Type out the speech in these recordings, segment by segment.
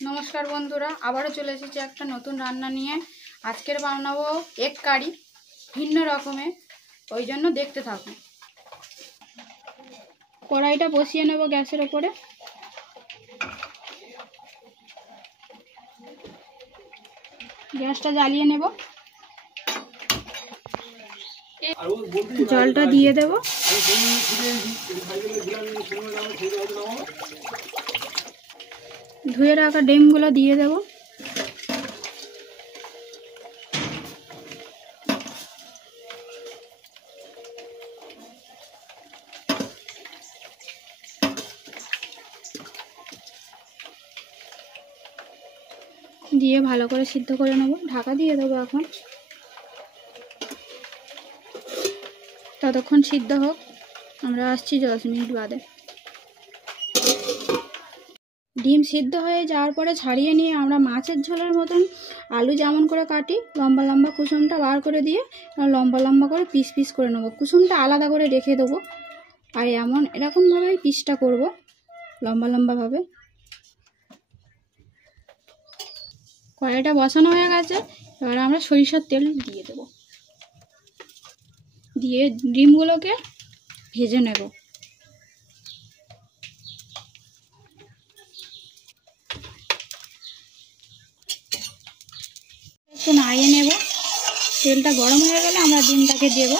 नमस्कार बंधुरा आबारो चले एसेছি একটা নতুন রান্না নিয়ে। আজকের বানাবো এগ কারি ভিন্ন রকমের, ওই জন্য দেখতে থাকুন। কড়াইটা বসিয়ে নেব গ্যাসের উপরে। গ্যাসটা জ্বালিয়ে নেব, জলটা দিয়ে দেব। ধুয়ে রাখা ডিমগুলো দিয়ে দেব। দিয়ে ভালো করে সিদ্ধ করে নেব। ঢাকা দিয়ে দেবো এখন, ততক্ষণ সিদ্ধ হোক। আমরা আসছি 10 মিনিট বাদে। ডিম সিদ্ধ হয়ে যাওয়ার পরে ছাড়িয়ে নিয়ে আমরা মাছের ঝোলের মতন আলু যেমন করে কাটি, লম্বা লম্বা কুসুমটা বার করে দিয়ে লম্বা লম্বা করে পিস পিস করে নেবো। কুসুমটা আলাদা করে রেখে দেবো, আর এরকমভাবেই পিসটা করব, লম্বা লম্বাভাবে। কড়াইটা বসানো হয়ে গেছে, এবার আমরা সরিষার তেল দিয়ে দেব। দিয়ে ডিমগুলোকে ভেজে নেব। একটু নাড়িয়ে নেব। তেলটা গরম হয়ে গেলে আমরা ডিমটাকে দেব।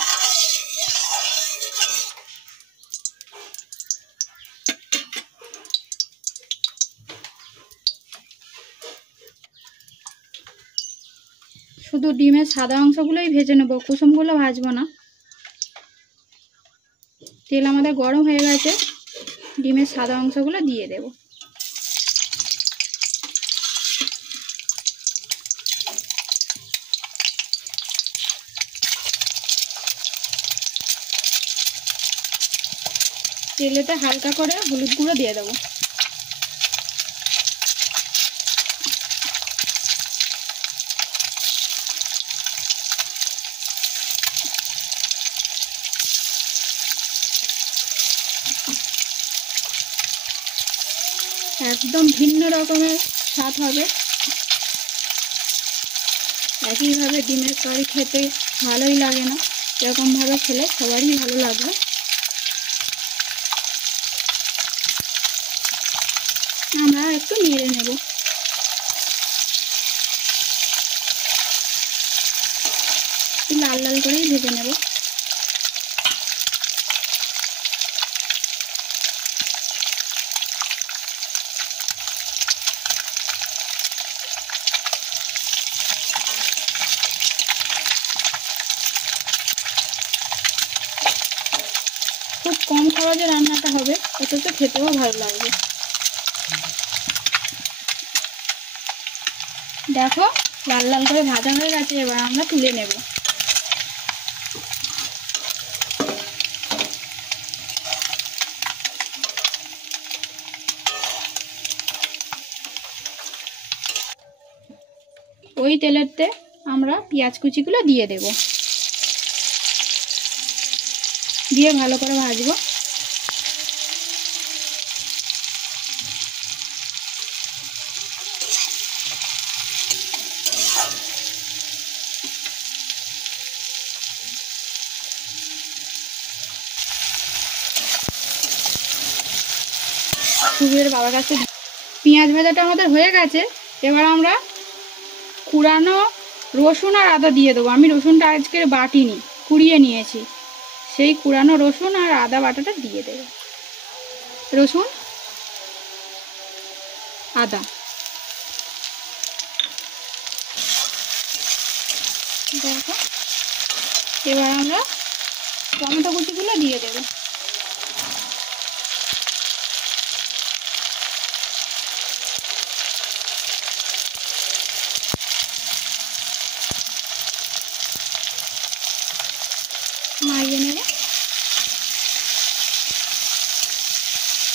শুধু ডিমের সাদা অংশগুলোই ভেজে নেব, কুসুমগুলো ভাজবো না। তেল আমাদের গরম হয়ে গেছে, ডিমের সাদা অংশগুলো দিয়ে দেব। তেলেতে হালকা করে হলুদ গুঁড়ো দিয়ে দেবো। একদম ভিন্ন রকমের স্বাদ হবে। একইভাবে ডিমের কারি খেতে ভালোই লাগে না, এরকমভাবে খেলে সবারই ভালো লাগবে। আমরা একটু নেড়ে নেব। লাল লাল করেই ভেজে নেব। খুব কম খরচে রান্নাটা হবে, অথচ খেতেও ভালো লাগবে। দেখো লাল লাল করে ভাজা হয়ে গেছে, এবার আমরা তুলে নেব। ওই তেলেতে আমরা পেঁয়াজ কুচিগুলো দিয়ে দেব, দিয়ে ভালো করে ভাজবো। সুবির বাবার কাছে পেঁয়াজ ভাজাটা আমাদের হয়ে গেছে। এবার আমরা কুড়ানো রসুন আর আদা দিয়ে দেবো। আমি রসুনটা আজকে বাটিনি, কুড়িয়ে নিয়েছি। সেই কুড়ানো রসুন আর আদা বাটাটা দিয়ে দেব। রসুন, আদা, দেখো। এবার আমরা টমেটো কুচিগুলো দিয়ে দেব। মাখিয়ে নেব।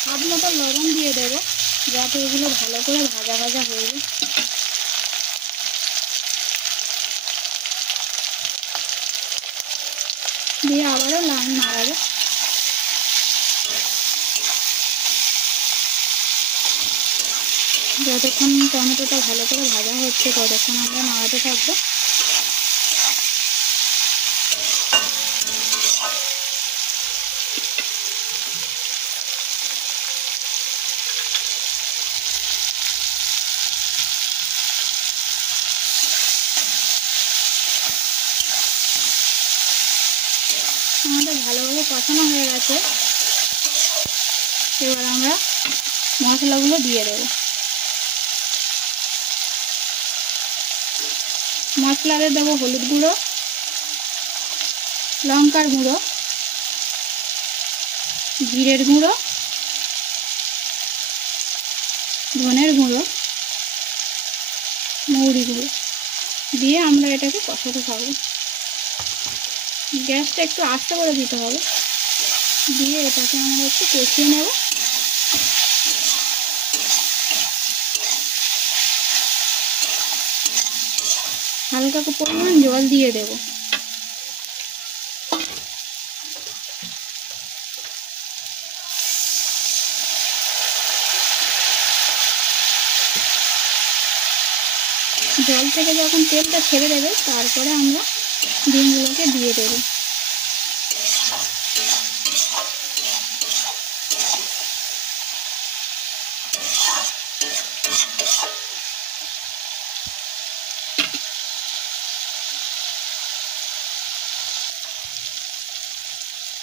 স্বাদ মতো লবণ দিয়ে দেব, যাতে এগুলো ভালো করে ভাজা ভাজা হয়ে যায়। দিয়ে আবারও নাড়াবো। যতক্ষণ টমেটোটা ভালো করে ভাজা হচ্ছে ততক্ষণ আমরা নাড়াতে থাকবো। আমাদের ভালোভাবে কষানো হয়ে গেছে। এবার আমরা মশলাগুলো দিয়ে দেব। মশলাতে দেবো হলুদ গুঁড়ো, লঙ্কার গুঁড়ো, জিরের গুঁড়ো, ধনের গুঁড়ো, মৌরি গুঁড়ো দিয়ে আমরা এটাকে কষাতে থাকবো। গ্যাসটা একটু আস্তে করে দিতে হবে, দিয়ে এটাকে আমরা একটু কষিয়ে নেব। হালকা পরিমাণ জল দিয়ে দেব। জল থেকে যখন তেলটা ছেড়ে দেবে তারপরে আমরা ডিমগুলোকে দিয়ে দেব।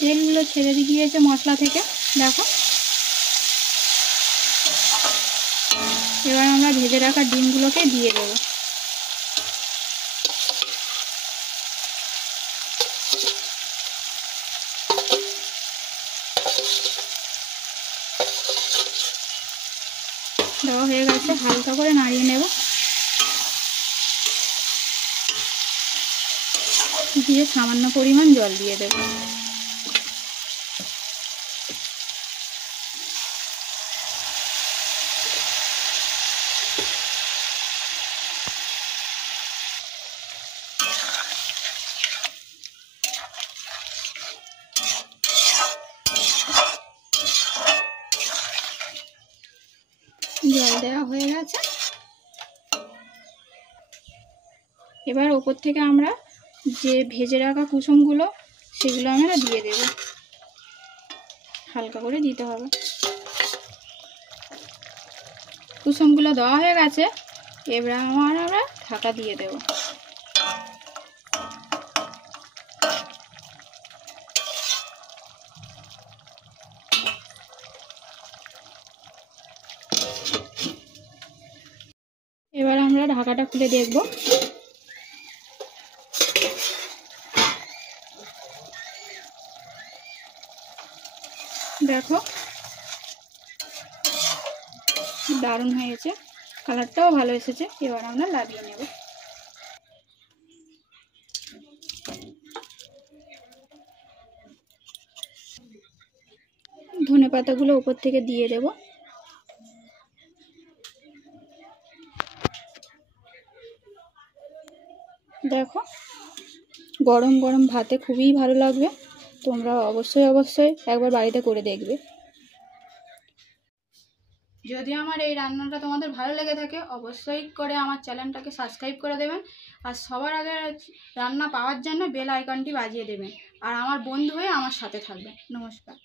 তেলগুলো ছেড়ে দিয়েছে মশলা থেকে, দেখো। এবার আমরা ভেজে রাখা ডিমগুলোকে দিয়ে দেবো। দেওয়া হয়ে গেছে, হালকা করে নাড়িয়ে নেব, দিয়ে সামান্য পরিমাণ জল দিয়ে দেব। জল দেওয়া হয়ে গেছে। এবার ওপর থেকে আমরা যে ভেজে রাখা কুসুমগুলো সেগুলো আমরা দিয়ে দেব। হালকা করে দিতে হবে। কুসুমগুলো দেওয়া হয়ে গেছে, এবার আমরা ঢাকা দিয়ে দেব। এবার আমরা ঢাকাটা খুলে দেখব। দেখো, দারুণ হয়েছে, কালারটাও ভালো এসেছে। এবার আমরা লাগিয়ে নেব। ধনেপাতাগুলো উপর থেকে দিয়ে দেব। দেখো, গরম গরম ভাতে খুবই ভালো লাগবে। তোমরা অবশ্যই একবার বাড়িতে করে দেখবে। যদি আমার এই রান্নাটা তোমাদের ভালো লেগে থাকে অবশ্যই করে আমার চ্যানেলটাকে সাবস্ক্রাইব করে দেবেন, আর সবার আগে রান্না পাওয়ার জন্য বেল আইকনটি বাজিয়ে দেবেন, আর আমার বন্ধু হয়ে আমার সাথে থাকবেন। নমস্কার।